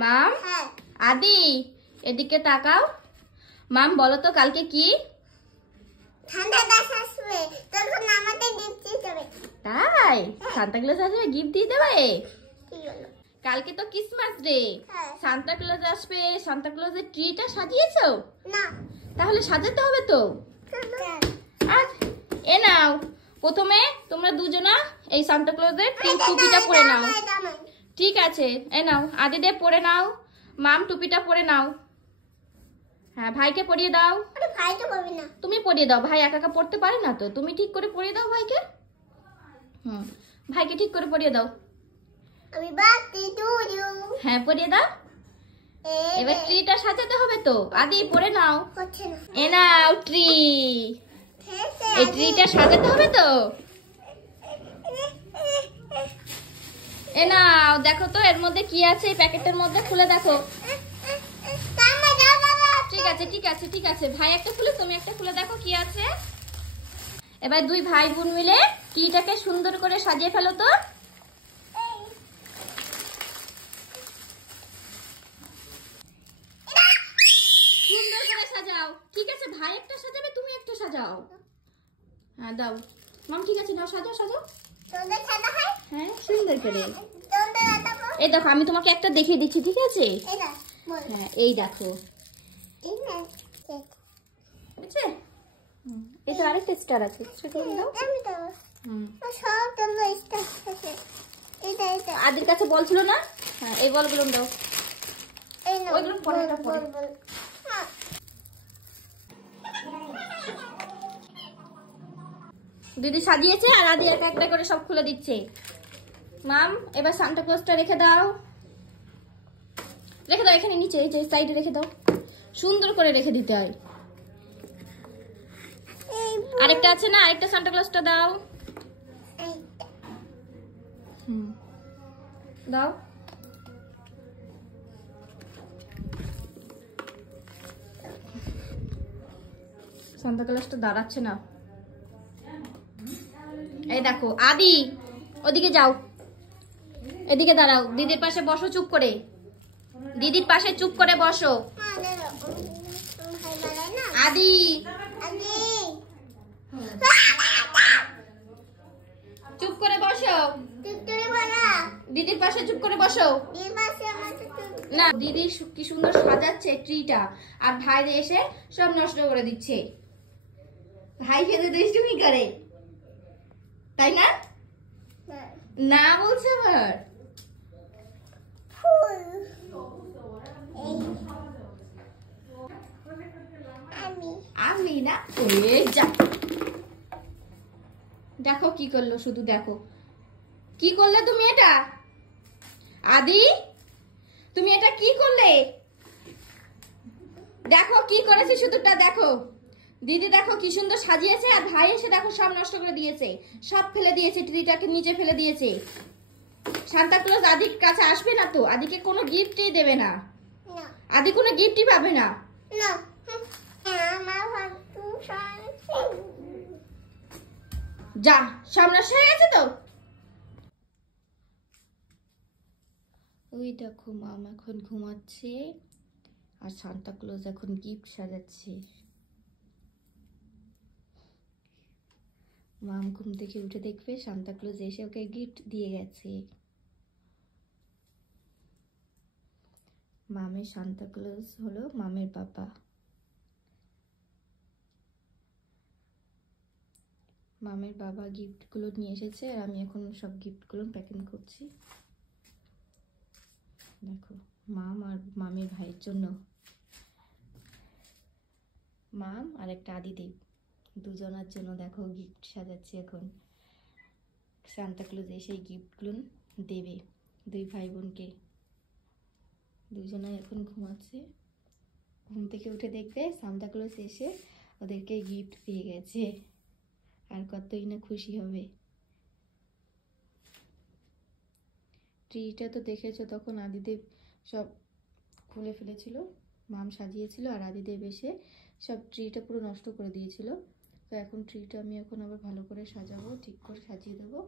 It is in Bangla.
মাম আদি এদিকে তাকাও। মাম বলো তো কালকে কি? ঠান্ডা দাস আসবে, তখন আমাদের গিফট দিতে হবে। তাই সান্তা ক্লজ আসবে, গিফট দিয়ে দেবে? কি হলো? কালকে তো ক্রিসমাস ডে, হ্যাঁ। সান্তা ক্লজ আসবে। সান্তা ক্লজের ট্রিটা সাজিয়েছো? না। তাহলে সাজাতে হবে তো। আজ এ নাও, প্রথমে তোমরা দুজনা এই সান্তা ক্লজের টুপিটা পরে নাও। ঠিক আছে, এ নাও আদিদে পরে নাও। মাম টুপিটা পরে নাও। হ্যাঁ, ভাইকে পরিয়ে দাও। আরে ভাই তো করবে না। তুমি পরিয়ে দাও, ভাই একা একা পড়তে পারে না তো। তুমি ঠিক করে পরিয়ে দাও ভাইকে। ভাইকে ঠিক করে পরিয়ে দাও। আমি বাতি দুরু। হ্যাঁ, পরিয়ে দাও। এবার ট্রিটা সাজাতে হবে তো। আদি পরে নাও। হচ্ছে না। এ নাও ট্রি। এই ট্রিটা সাজাতে হবে তো। এ নাও, দেখো তো এর মধ্যে কি আছে। এই প্যাকেটের মধ্যে খুলে দেখো। ঠিক আছে ঠিক আছে ঠিক আছে, ভাই একটা খুলে তুমি একটা খুলে দেখো কি আছে। এবার দুই ভাই বোন মিলে ট্রিটাকে সুন্দর করে সাজিয়ে ফেলো তো। সুন্দর করে সাজাও। ঠিক আছে, ভাই একটা সাজাবে, তুমি একটা সাজাও। হ্যাঁ দাও মাম। ঠিক আছে, নাও সাজাও সাজাও। হ্যাঁ, সুন্দর করে। এই দেখো, আমি তোমাকে একটা দেখিয়ে দিচ্ছি, ঠিক আছে? হ্যাঁ, এই দেখো। বুঝছে? এটা আরেকটা স্টার আছে, সেটা দাও। আদির কাছে বল ছিল না? হ্যাঁ, এই বলগুলো দাও। ওইগুলো পরে পরে। দিদি সাজিয়েছে আর আদি একটা একটা করে সব খুলে দিচ্ছে। মাম এবার সান্তা ক্লজটা রেখে দাও। রেখে দাও এখানে নিচে, এই যে সাইডে রেখে দাও। সুন্দর করে রেখে দিতে হয়। আরেকটা আছে না, আরেকটা সান্তা ক্লজটা দাও। দাও। সান্তা ক্লজটা দাঁড়াচ্ছে না। এই দেখো আদি, ওদিকে যাও, এদিকে দাঁড়াও। দিদির পাশে বসো চুপ করে। দিদির পাশে চুপ করে বসো। আদি চুপ করে বসো। দিদির পাশে চুপ করে বসো। না, দিদি কি সুন্দর সাজাচ্ছে ট্রিটা, আর ভাই এসে সব নষ্ট করে দিচ্ছে। ভাই খেতে দুষ্টুমি করে, তাই না? না বলছে আবার। আমি না, যা দেখো কি করলো, শুধু দেখো কি করলে তুমি। এটা আদি, তুমি এটা কি করলে? দেখো কি করেছে, শুধুটা দেখো। দিদি দেখো কি সুন্দর সাজিয়েছে, আর ভাই এসে দেখো সব নষ্ট করে দিয়েছে, সব ফেলে দিয়েছে, ট্রিটাকে নিচে ফেলে দিয়েছে। সান্তা ক্লজ আদির কাছে আসবে না তো, আদিকে কোনো গিফটই দেবে না। আদি কোনো গিফটই পাবে না। যা, সব নষ্ট হয়ে গেছে তো। ওই দেখো মাম এখন ঘুমাচ্ছে, আর সান্তা ক্লজ এখন গিফট সাজাচ্ছে। মাম ঘুম থেকে উঠে দেখবে সান্তা ক্লজ এসে ওকে গিফট দিয়ে গেছে। মামের সান্তা ক্লজ হলো মামের বাবা। মামের বাবা গিফটগুলো নিয়ে এসেছে, আর আমি এখন সব গিফটগুলো প্যাকিং করছি। দেখো মাম আর মামের ভাইয়ের জন্য। মাম আর একটা আদিদেব, দুজনের জন্য দেখো গিফট সাজাচ্ছে এখন। সান্তা ক্লজ এসে গিফটগুলো দেবে দুই ভাই বোনকে। দুজনে এখন ঘুমাচ্ছে, ঘুম থেকে উঠে দেখবে সান্তা ক্লজ এসে ওদেরকে গিফট দিয়ে গেছে, আর কতই না খুশি হবে। ট্রিটা তো দেখেছো, তখন আদিদেব সব খুলে ফেলেছিল, মাম সাজিয়েছিল, আর আদিদেব এসে সব ট্রিটা পুরো নষ্ট করে দিয়েছিল। তো এখন ট্রিটা আমি এখন আবার ভালো করে সাজাবো, ঠিক করে সাজিয়ে দেবো।